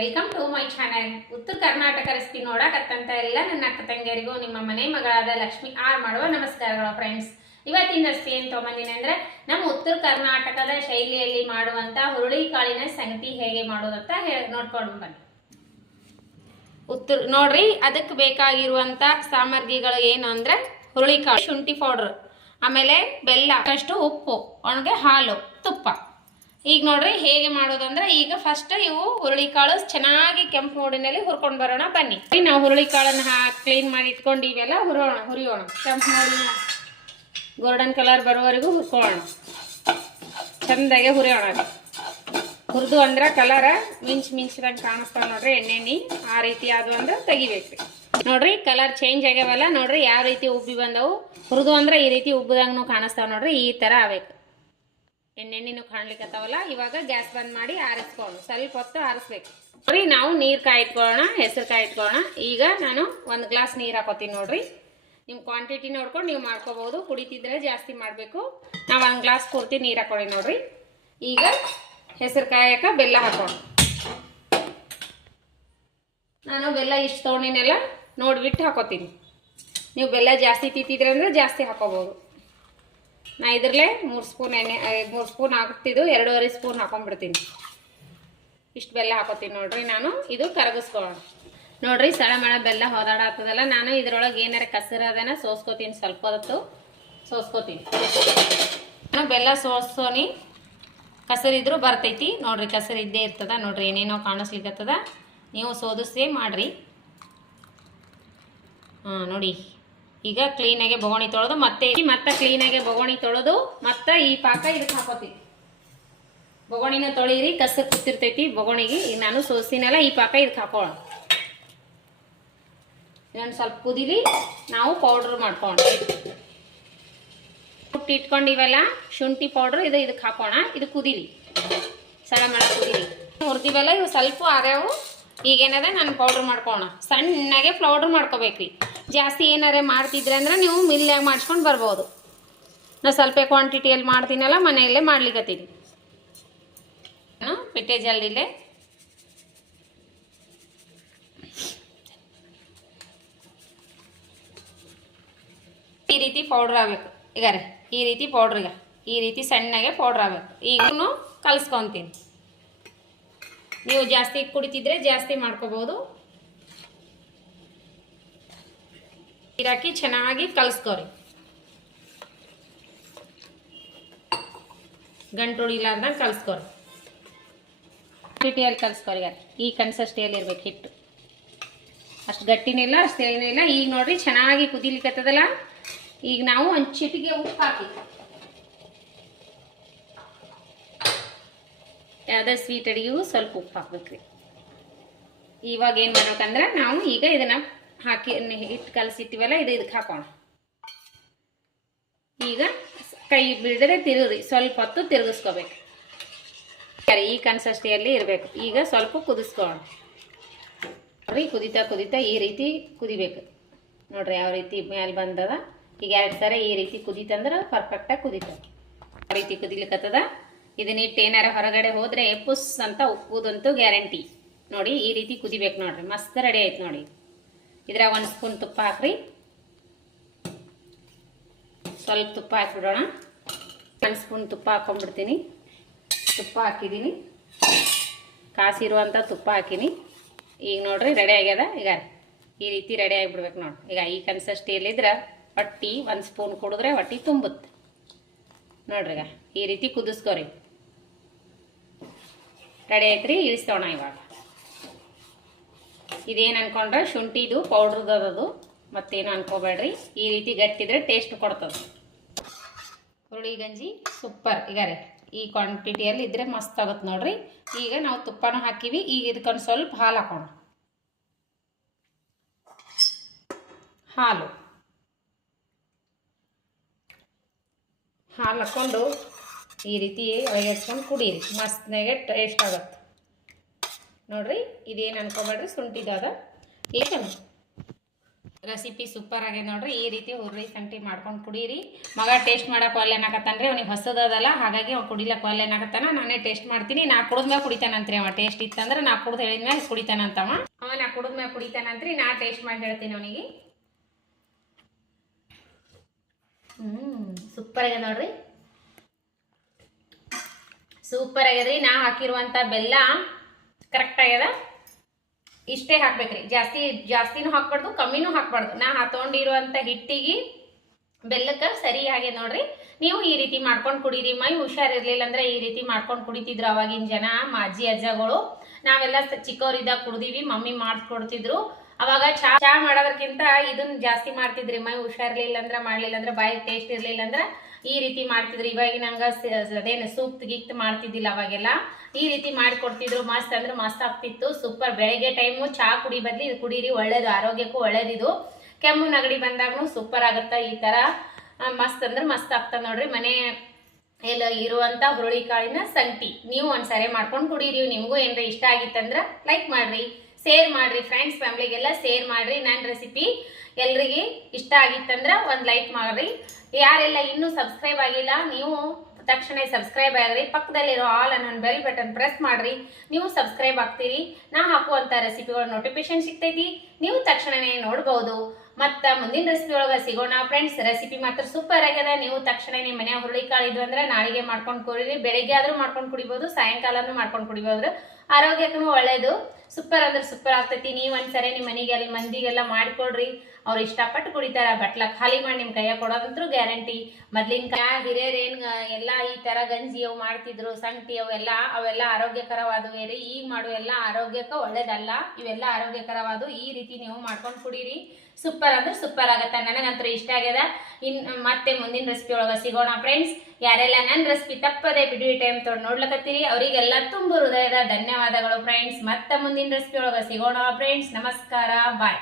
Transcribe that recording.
Welcome to my channel. ಉತ್ತರ Karnataka recipe ನೋಡಕತ್ತಂತ ಎಲ್ಲ ನನ್ನ ಅಕ್ಕ ತಂಗಿಯರಿಗೂ ನಿಮ್ಮ ಮನೆ ಮಗಳಾದ ಲಕ್ಷ್ಮಿ ಆರ್ ಮಾಡುವ ನಮಸ್ಕಾರಗಳು ಫ್ರೆಂಡ್ಸ್. ಇವತ್ತಿನ ರೆಸಿಪಿ ಏನು ತೊಗೊಂಬಂದಿನಿ ಅಂದ್ರೆ ನಮ್ಮ ಉತ್ತರ ಕರ್ನಾಟಕದ ಶೈಲಿಯಲ್ಲಿ ಮಾಡುವಂತ ಹುರುಳಿಕಾಳಿನ ಸಂಗತಿ ಹೇಗೆ ಮಾಡೋದಂತ ನೋಡ್ಕೊಂಡು ಬನ್ನಿ. ನೋಡ್ರಿ, ಅದಕ್ಕೆ ಬೇಕಾಗಿರುವಂತ ಸಾಮಗ್ರಿಗಳು ಏನು ಅಂದ್ರೆ ಹುರುಳಿಕಾಳು, ಶುಂಠಿ ಪೌಡರ್, ಆಮೇಲೆ ಬೆಲ್ಲ, ಅಷ್ಟು ಉಪ್ಪು, ಒಣಗೆ ಹಾಲು, ತುಪ್ಪ. ಈಗ ನೋಡ್ರಿ ಹೇಗೆ ಮಾಡೋದಂದ್ರೆ, ಈಗ ಫಸ್ಟ್ ಇವು ಹುರುಳಿಕಾಳು ಚೆನ್ನಾಗಿ ಕೆಂಪು ಮೋಡಿನಲ್ಲಿ ಹುರ್ಕೊಂಡು ಬರೋಣ ಬನ್ನಿ. ನಾವು ಹುರುಳಿಕಾಳನ್ನ ಕ್ಲೀನ್ ಮಾಡಿ ಇಟ್ಕೊಂಡು ಇವೆಲ್ಲ ಹುರಿಯೋಣ. ಕೆಂಪು ಮೋಡಿನ ಗೋಲ್ಡನ್ ಕಲರ್ ಬರೋವರೆಗೂ ಹುರ್ಕೊಳ್ಳೋಣ. ಚಂದಾಗೆ ಹುರಿಯೋಣ. ಹುರಿದು ಅಂದ್ರೆ ಕಲರ ಮಿಂಚ್ದಂಗೆ ಕಾಣಿಸ್ತಾವ ನೋಡ್ರಿ, ಎಣ್ಣೆ ಆ ರೀತಿ ಆದ್ವು ಅಂದ್ರೆ ತೆಗಿಬೇಕ್ರಿ. ನೋಡ್ರಿ ಕಲರ್ ಚೇಂಜ್ ಆಗ್ಯಾವಲ್ಲ, ನೋಡ್ರಿ ಯಾವ ರೀತಿ ಉಬ್ಬಿ ಬಂದವು. ಹುರಿದು ಅಂದ್ರೆ ಈ ರೀತಿ ಉಬ್ಬದಂಗೂ ಕಾಣಿಸ್ತಾವ ನೋಡ್ರಿ, ಈ ತರ ಆಗ್ಬೇಕು. ಎಣ್ಣೆಣ್ಣೂ ಕಾಣ್ಲಿಕ್ಕತ್ತಾವಲ್ಲ. ಇವಾಗ ಗ್ಯಾಸ್ ಬಂದ್ ಮಾಡಿ ಆರಿಸ್ಕೊಳ್ಳೋಣ. ಸ್ವಲ್ಪ ಹೊತ್ತು ಆರಿಸ್ಬೇಕು ನೋಡ್ರಿ. ನಾವು ನೀರು ಕಾಯಿಟ್ಕೊಳ್ಳೋಣ, ಹೆಸರು ಕಾಯಿಟ್ಕೊಳ್ಳೋಣ. ಈಗ ನಾನು 1 ಗ್ಲಾಸ್ ನೀರು ಹಾಕೋತೀನಿ ನೋಡ್ರಿ. ನಿಮ್ಮ ಕ್ವಾಂಟಿಟಿ ನೋಡ್ಕೊಂಡು ನೀವು ಮಾಡ್ಕೋಬಹುದು. ಕುಡಿತಿದ್ರೆ ಜಾಸ್ತಿ ಮಾಡಬೇಕು. ನಾವು 1 ಗ್ಲಾಸ್ ಪೂರ್ತಿ ನೀರು ಹಾಕೊಳ್ಳಿ ನೋಡ್ರಿ. ಈಗ ಹೆಸರು ಕಾಯಕ ಬೆಲ್ಲ ಹಾಕೋಣ. ನಾನು ಬೆಲ್ಲ ಇಷ್ಟು ತೊಗೊಂಡಿನೆಲ್ಲ ನೋಡ್ಬಿಟ್ಟು ಹಾಕೋತೀನಿ. ನೀವು ಬೆಲ್ಲ ಜಾಸ್ತಿ ತಿಂತಿದ್ರೆ ಅಂದ್ರೆ ಜಾಸ್ತಿ ಹಾಕೋಬಹುದು. ನಾ ಇದ್ರಲ್ಲೇ 3 ಸ್ಪೂನ್ ಎಣ್ಣೆ 3 ಸ್ಪೂನ್ ಹಾಕ್ತಿದ್ದು 2.5 ಸ್ಪೂನ್ ಹಾಕೊಂಡ್ಬಿಡ್ತೀನಿ. ಇಷ್ಟು ಬೆಲ್ಲ ಹಾಕೋತೀನಿ ನೋಡ್ರಿ. ನಾನು ಇದು ಕರಗಿಸ್ಕೊಳ್ಳೋಣ ನೋಡ್ರಿ. ಸಳಮಳ ಬೆಲ್ಲ ಹೋದಾಡತ್ತದಲ್ಲ, ನಾನು ಇದ್ರೊಳಗೆ ಏನಾರ ಕಸರ ಅದನ್ನ ಸೋಸ್ಕೋತೀನಿ. ಸ್ವಲ್ಪ ಹೊತ್ತು ಸೋಸ್ಕೋತೀನಿ. ನಾನು ಬೆಲ್ಲ ಸೋಸೋನಿ, ಕಸರಿದ್ರು ಬರ್ತೈತಿ ನೋಡ್ರಿ. ಕಸರು ಇದ್ದೇ ಇರ್ತದ ನೋಡ್ರಿ, ಏನೇನೋ ಕಾಣಿಸ್ಲಿಕ್ಕತ್ತದ. ನೀವು ಸೋದಿಸಿ ಮಾಡ್ರಿ. ನೋಡಿ ಈಗ ಕ್ಲೀನಾಗೆ ಬೊಗಣಿ ತೊಳೆದು ಮತ್ತೆ ಕ್ಲೀನಾಗೆ ಬೊಗಣಿ ತೊಳೆದು ಮತ್ತೆ ಈ ಪಾಕ ಇದಕ್ಕೆ ಹಾಕೋತೀವಿ. ಬೊಗಣಿನ ತೊಳಿರಿ, ಕಸ ಕೂತಿರ್ತೈತಿ ಬೊಗಣಿಗೆ. ಈಗ ನಾನು ಸೋಸಿನಲ್ಲ, ಈ ಪಾಕ ಇದಕ್ಕೆ ಹಾಕೋಣ. ಇನ್ನೊಂದು ಸ್ವಲ್ಪ ಕುದಿಲಿ, ನಾವು ಪೌಡ್ರ್ ಮಾಡ್ಕೋಣ. ಉಪ್ಪು ಇಟ್ಕೊಂಡಿವಲ್ಲ ಶುಂಠಿ ಪೌಡ್ರ್, ಇದಕ್ಕೆ ಹಾಕೋಣ. ಇದು ಕುದಿಲಿ, ಸಳಮಳ ಕುದಿಲಿ. ಹುರಿದಿವಲ್ಲ, ಇವು ಸ್ವಲ್ಪ ಆರ್ಯಾವು. ಈಗೇನದ ನಾನು ಪೌಡ್ರ್ ಮಾಡ್ಕೋಣ. ಸಣ್ಣಗೆ ಪೌಡ್ರ್ ಮಾಡ್ಕೋಬೇಕ್ರಿ. ಜಾಸ್ತಿ ಏನಾರೇ ಮಾಡ್ತಿದ್ರೆ ಅಂದ್ರೆ ನೀವು ಮಿಲ್ಲಾಗ ಮಾಡಿಸ್ಕೊಂಡು ಬರ್ಬೋದು. ನಾ ಸ್ವಲ್ಪ ಕ್ವಾಂಟಿಟಿಯಲ್ಲಿ ಮಾಡ್ತೀನಲ್ಲ, ಮನೆಯಲ್ಲೇ ಮಾಡ್ಲಿಕ್ಕತ್ತೀನಿ. ಪಿಟ್ಟೆ ಜಲ್ದಿಲೆ ಈ ರೀತಿ ಪೌಡ್ರ್ ಆಗ್ಬೇಕು. ಈಗ ಈ ರೀತಿ ಪೌಡ್ರ್, ಈ ರೀತಿ ಸಣ್ಣಗೆ ಪೌಡ್ರ್ ಆಗ್ಬೇಕು. ಈಗ ಕಲಿಸ್ಕೊತೀನಿ. ನೀವು ಜಾಸ್ತಿ ಕುಡಿತಿದ್ರೆ ಜಾಸ್ತಿ ಮಾಡ್ಕೋಬಹುದು. ನೀರಾಕಿ ಚೆನ್ನಾಗಿ ಕಲಿಸ್ಕೋರಿ. ಗಂಟು ಉಳಿಲಾರ್ದಂಗೆ ಕಲಿಸ್ಕೋರಿ. ಕ್ವಾಂಟಿಟಿಯಲ್ಲಿ ಕಲಿಸ್ಕೋರಿ. ಈ ಕನ್ಸಿಸ್ಟೆನ್ಸಿಯಲ್ಲಿ ಇರ್ಬೇಕು ಹಿಟ್ಟು. ಅಷ್ಟು ಗಟ್ಟಿನಿಲ್ಲ, ಅಷ್ಟು ಏನಿಲ್ಲ. ಈಗ ನೋಡ್ರಿ ಚೆನ್ನಾಗಿ ಕುದಿಲಿಕ್ಕತ್ತದಲ್ಲ. ಈಗ ನಾವು ಒಂದು ಚಿಟಿಗೆ ಉಪ್ಪು ಹಾಕಿ, ಯಾವುದೇ ಸ್ವೀಟ್ ಅಡಿಗೆಗೂ ಸ್ವಲ್ಪ ಉಪ್ಪು ಹಾಕ್ಬೇಕ್ರಿ. ಇವಾಗ ಏನು ಮಾಡ್ಬೇಕಂದ್ರೆ, ನಾವು ಈಗ ಇದನ್ನ ಹಾಕಿ ಹಿಟ್ಟು ಕಲಸಿಟ್ಟಿವಲ್ಲ, ಇದಕ್ಕೆ ಹಾಕೋಣ. ಈಗ ಕೈ ಬಿಡದೆ ತಿರುಗ್ರಿ, ಸ್ವಲ್ಪ ಹೊತ್ತು ತಿರುಗಿಸ್ಕೋಬೇಕು. ಈ ಕನ್ಸಿಸ್ಟೆನ್ಸಿಯಲ್ಲಿ ಇರಬೇಕು. ಈಗ ಸ್ವಲ್ಪ ಕುದಿಸ್ಕೊಳ್ಳೋಣ ನೋಡ್ರಿ. ಕುದಿತಾ ಈ ರೀತಿ ಕುದಿಬೇಕು ನೋಡ್ರಿ. ಯಾವ ರೀತಿ ಮೇಲೆ ಬಂದದ. ಈಗ 2 ಸರಿ ಈ ರೀತಿ ಕುದೀತಂದ್ರೆ ಪರ್ಫೆಕ್ಟಾಗಿ ಕುದೀತದ. ಆ ರೀತಿ ಕುದಿಲಿಕ್ಕತ್ತದ. ಇದನ್ನಿಟ್ಟು ಏನಾರ ಹೊರಗಡೆ ಹೋದ್ರೆ ಪುಸ್ ಅಂತ ಉಪ್ಪುದಂತೂ ಗ್ಯಾರಂಟಿ. ನೋಡಿ ಈ ರೀತಿ ಕುದಿಬೇಕು ನೋಡ್ರಿ. ಮಸ್ತ್ ರೆಡಿ ಆಯ್ತು ನೋಡಿ. ಇದ್ರಾಗ 1 ಸ್ಪೂನ್ ತುಪ್ಪ ಹಾಕ್ರಿ. ಸ್ವಲ್ಪ ತುಪ್ಪ ಹಾಕಿಬಿಡೋಣ. 1 ಸ್ಪೂನ್ ತುಪ್ಪ ಹಾಕೊಂಡ್ಬಿಡ್ತೀನಿ. ತುಪ್ಪ ಹಾಕಿದ್ದೀನಿ, ಕಾಸಿರುವಂಥ ತುಪ್ಪ ಹಾಕಿನಿ. ಈಗ ನೋಡ್ರಿ ರೆಡಿ ಆಗ್ಯದ. ಈಗ ಈ ರೀತಿ ರೆಡಿ ಆಗಿಬಿಡ್ಬೇಕು ನೋಡಿ. ಈಗ ಈ ಕನ್ಸಿಸ್ಟೆನ್ಸಿಯಲ್ಲಿದ್ರೆ ಹೊಟ್ಟಿ 1 ಸ್ಪೂನ್ ಕುಡಿದ್ರೆ ಹೊಟ್ಟಿ ತುಂಬುತ್ತೆ ನೋಡ್ರಿ. ಈಗ ಈ ರೀತಿ ಕುದಿಸ್ಕೋರಿ. ರೆಡಿ ಆಯ್ತು ರೀ. ಇಳಿಸೋಣ ಇವಾಗ. ಇದೇನು ಅನ್ಕೊಂಡ್ರೆ ಶುಂಠಿದು ಪೌಡ್ರದದು, ಮತ್ತೇನು ಅನ್ಕೋಬೇಡ್ರಿ. ಈ ರೀತಿ ಗಟ್ಟಿದ್ರೆ ಟೇಸ್ಟ್ ಕೊಡ್ತದೆ. ಹುರುಳಿ ಗಂಜಿ ಸೂಪರ್. ಈಗ ರೀ ಈ ಕ್ವಾಂಟಿಟಿಯಲ್ಲಿ ಇದ್ರೆ ಮಸ್ತ್ ಆಗುತ್ತೆ ನೋಡ್ರಿ. ಈಗ ನಾವು ತುಪ್ಪನೂ ಹಾಕಿವಿ. ಈಗ ಇದಕ್ಕೊಂದು ಸ್ವಲ್ಪ ಹಾಲು ಹಾಕೋಣ. ಹಾಲು ಹಾಕೊಂಡು ಈ ರೀತಿ ಅಳಗಡ್ಸ್ಕೊಂಡು ಕುಡೀರಿ. ಮಸ್ತ್ನಾಗೆ ಟೇಸ್ಟ್ ಆಗುತ್ತೆ ನೋಡ್ರಿ. ಇದೇನು ಅನ್ಕೋಬೇಡ್ರಿ, ಶುಂಠಿದಾದ. ಈಗ ರೆಸಿಪಿ ಸೂಪರ್ ಆಗಿದೆ ನೋಡ್ರಿ. ಈ ರೀತಿ ಹುರುಳಿ ಸಂಗಟಿ ಮಾಡ್ಕೊಂಡು ಕುಡೀರಿ. ಮಗ ಟೇಸ್ಟ್ ಮಾಡಕ್ಕೆ ಒಲ್ಲೆ ಏನಾಕತ್ತಾನ್ರಿ, ಅವ್ನಿಗೆ ಹೊಸದಲ್ಲ, ಹಾಗಾಗಿ ಅವ್ನು ಕುಡಿಲಕ್ಕೆ ಒಲ್ಲೆ ಏನಾಕತ್ತಾನ. ನಾನೇ ಟೇಸ್ಟ್ ಮಾಡ್ತೀನಿ. ನಾ ಕುಡಿದ್ಮೇಲೆ ಕುಡಿತಾನಂತ್ರಿ ಅವ. ಟೇಸ್ಟ್ ಇತ್ತಂದ್ರೆ ನಾ ಕುಡ್ದು ಹೇಳಿದ್ಮೇಲೆ ಕುಡಿತಾನಂತವ. ನಾ ಕುಡಿದ್ಮೇಲೆ ಕುಡಿತಾನಂತ್ರಿ. ನಾ ಟೇಸ್ಟ್ ಮಾಡಿ ಹೇಳ್ತೀನಿ ಅವನಿಗೆ. ಸೂಪರ್ ಆಗಿದೆ ನೋಡ್ರಿ, ಸೂಪರ್ ಆಗ್ಯದ್ರಿ. ನಾ ಹಾಕಿರುವಂಥ ಬೆಲ್ಲ ಕರೆಕ್ಟ್ ಆಗ್ಯದ. ಇಷ್ಟೇ ಹಾಕ್ಬೇಕ್ರಿ, ಜಾಸ್ತಿನೂ ಹಾಕ್ಬಾರ್ದು, ಕಮ್ಮಿನೂ ಹಾಕ್ಬಾರ್ದು. ನಾ ತೊಗೊಂಡಿರುವಂಥ ಹಿಟ್ಟಿಗೆ ಬೆಲ್ಲಕ್ಕೆ ಸರಿ ಆಗ್ಯದ ನೋಡ್ರಿ. ನೀವು ಈ ರೀತಿ ಮಾಡ್ಕೊಂಡು ಕುಡೀರಿ. ಮೈ ಹುಷಾರಿರ್ಲಿಲ್ಲ ಅಂದ್ರೆ ಈ ರೀತಿ ಮಾಡ್ಕೊಂಡು ಕುಡಿತಿದ್ರು ಅವಾಗಿನ ಜನ, ಅಜ್ಜಿ ಅಜ್ಜಗಳು. ನಾವೆಲ್ಲ ಚಿಕ್ಕವರಿದ್ದಾಗ ಕುಡ್ದೀವಿ, ಮಮ್ಮಿ ಮಾಡ್ಕೊಡ್ತಿದ್ರು. ಅವಾಗ ಚಾ ಮಾಡೋದಕ್ಕಿಂತ ಇದನ್ನ ಜಾಸ್ತಿ ಮಾಡ್ತಿದ್ರಿ. ಮೈ ಹುಷಾರಿರ್ಲಿಲ್ಲ ಅಂದ್ರೆ, ಮಾಡ್ಲಿಲ್ಲ ಅಂದ್ರೆ, ಬಾಯಿ ಟೇಸ್ಟ್ ಇರ್ಲಿಲ್ಲ ಅಂದ್ರೆ ಈ ರೀತಿ ಮಾಡ್ತಿದ್ರು. ಇವಾಗಿನ ಹಂಗ ಅದೇನು ಸೂಪ್ ಗೀಕ್ತ್ ಮಾಡ್ತಿದ್ದಿಲ್ಲ ಅವಾಗೆಲ್ಲ. ಈ ರೀತಿ ಮಾಡಿಕೊಡ್ತಿದ್ರು. ಮಸ್ತ್ ಅಂದ್ರೆ ಮಸ್ತ್ ಆಗ್ತಿತ್ತು, ಸೂಪರ್. ಬೆಳಗ್ಗೆ ಟೈಮು ಚಾ ಕುಡಿ ಬದ್ಲಿ ಇದು ಕುಡೀರಿ, ಒಳ್ಳೇದು, ಆರೋಗ್ಯಕ್ಕೂ ಒಳ್ಳೇದಿದು. ಕೆಮ್ಮು ನಗಡಿ ಬಂದಾಗೂ ಸೂಪರ್ ಆಗುತ್ತಾ. ಈ ತರ ಮಸ್ತ್ ಅಂದ್ರೆ ಮಸ್ತ್ ಆಗ್ತದ ನೋಡ್ರಿ. ಮನೆ ಎಲ್ಲ ಇರುವಂತ ಹುರುಳಿ ಕಾಳಿನ ಸಂಗಟಿ ನೀವು ಒಂದ್ಸರಿ ಮಾಡ್ಕೊಂಡು ಕುಡೀರಿ. ನಿಮಗೂ ಏನ್ರಿ ಇಷ್ಟ ಆಗಿತ್ತಂದ್ರ ಲೈಕ್ ಮಾಡ್ರಿ, ಶೇರ್ ಮಾಡ್ರಿ, ಫ್ರೆಂಡ್ಸ್ ಫ್ಯಾಮಿಲಿಗೆಲ್ಲ ಶೇರ್ ಮಾಡ್ರಿ. ನನ್ನ ರೆಸಿಪಿ ಎಲ್ರಿಗೆ ಇಷ್ಟ ಆಗಿತ್ತಂದ್ರ ಒಂದು ಲೈಕ್ ಮಾಡ್ರಿ. ಯಾರೆಲ್ಲ ಇನ್ನೂ ಸಬ್ಸ್ಕ್ರೈಬ್ ಆಗಿಲ್ಲ, ನೀವು ತಕ್ಷಣ ಸಬ್ಸ್ಕ್ರೈಬ್ ಆಗ್ರಿ. ಪಕ್ಕದಲ್ಲಿರೋ ಆಲ್ ಅನ್ನೋ ಬೆಲ್ ಬಟನ್ ಪ್ರೆಸ್ ಮಾಡ್ರಿ. ನೀವು ಸಬ್ಸ್ಕ್ರೈಬ್ ಆಗ್ತೀರಿ. ನಾ ಹಾಕುವಂತ ರೆಸಿಪಿಗಳ ನೋಟಿಫಿಕೇಶನ್ ಸಿಗ್ತೈತಿ, ನೀವು ತಕ್ಷಣನೇ ನೋಡ್ಬೋದು. ಮತ್ತ ಮುಂದಿನ ರೆಸಿಪಿ ಒಳಗೆ ಸಿಗೋಣ ಫ್ರೆಂಡ್ಸ್. ರೆಸಿಪಿ ಮಾತ್ರ ಸೂಪರ್ ಆಗ್ಯದ. ನೀವು ತಕ್ಷಣ ನಿಮ್ಮ ಮನೆ ಹುರುಳಿ ಕಾಳು ಇದ್ವು ಅಂದ್ರೆ ನಾಳೆಗೆ ಮಾಡ್ಕೊಂಡು ಕುಡೀರಿ. ಬೆಳಿಗ್ಗೆ ಆದ್ರೂ ಮಾಡ್ಕೊಂಡು ಕುಡಿಬಹುದು, ಸಾಯಂಕಾಲನೂ ಮಾಡ್ಕೊಂಡು ಕುಡಿಬಹುದು. ಆರೋಗ್ಯಕ್ಕೂ ಒಳ್ಳೇದು. ಸೂಪರ್ ಅಂದ್ರೆ ಸೂಪರ್ ಆಗ್ತೈತಿ. ನೀವು ಒಂದ್ಸರಿ ನಿಮ್ಮ ಮನೆಗೆ ಅಲ್ಲಿ ಮಂದಿಗೆಲ್ಲ ಮಾಡಿಕೊಡ್ರಿ. ಅವ್ರು ಇಷ್ಟಪಟ್ಟು ಕುಡಿತಾರ. ಬಟ್ಲ ಖಾಲಿ ಮಾಡಿ ನಿಮ್ಮ ಕೈಯಾಗ ಕೊಡೋದಂತೂ ಗ್ಯಾರಂಟಿ. ಮೊದ್ಲಿನ ಹಿರಿಯರೇನ್ ಎಲ್ಲ ಈ ತರ ಗಂಜಿ ಅವು ಮಾಡ್ತಿದ್ರು, ಸಂಗಟಿ ಅವೆಲ್ಲ ಆರೋಗ್ಯಕರವಾದವೇ ರೀ. ಈಗ ಮಾಡುವ ಎಲ್ಲ ಆರೋಗ್ಯಕ್ಕೆ ಒಳ್ಳೇದಲ್ಲ. ಇವೆಲ್ಲ ಆರೋಗ್ಯಕರವಾದ. ಈ ರೀತಿ ನೀವು ಮಾಡ್ಕೊಂಡು ಕುಡೀರಿ. ಸೂಪರ್ ಅಂದ್ರೆ ಸೂಪರ್ ಆಗತ್ತ. ನನಗಂತೂ ಇಷ್ಟ ಆಗ್ಯದ. ಮತ್ತೆ ಮುಂದಿನ ರೆಸಿಪಿ ಒಳಗೆ ಸಿಗೋಣ ಫ್ರೆಂಡ್ಸ್. ಯಾರೆಲ್ಲ ನನ್ನ ರೆಸಿಪಿ ತಪ್ಪದೆ ಬಿಡುವ ಟೈಮ್ ತೊಗೊಂಡು ನೋಡ್ಲಕತ್ತೀರಿ ಅವರಿಗೆಲ್ಲ ತುಂಬ ಹೃದಯದ ಧನ್ಯವಾದಗಳು ಫ್ರೆಂಡ್ಸ್. ಮತ್ತೆ ಮುಂದಿನ ರೆಸಿಪಿ ಒಳಗೆ ಸಿಗೋಣ ಫ್ರೆಂಡ್ಸ್. ನಮಸ್ಕಾರ, ಬಾಯ್.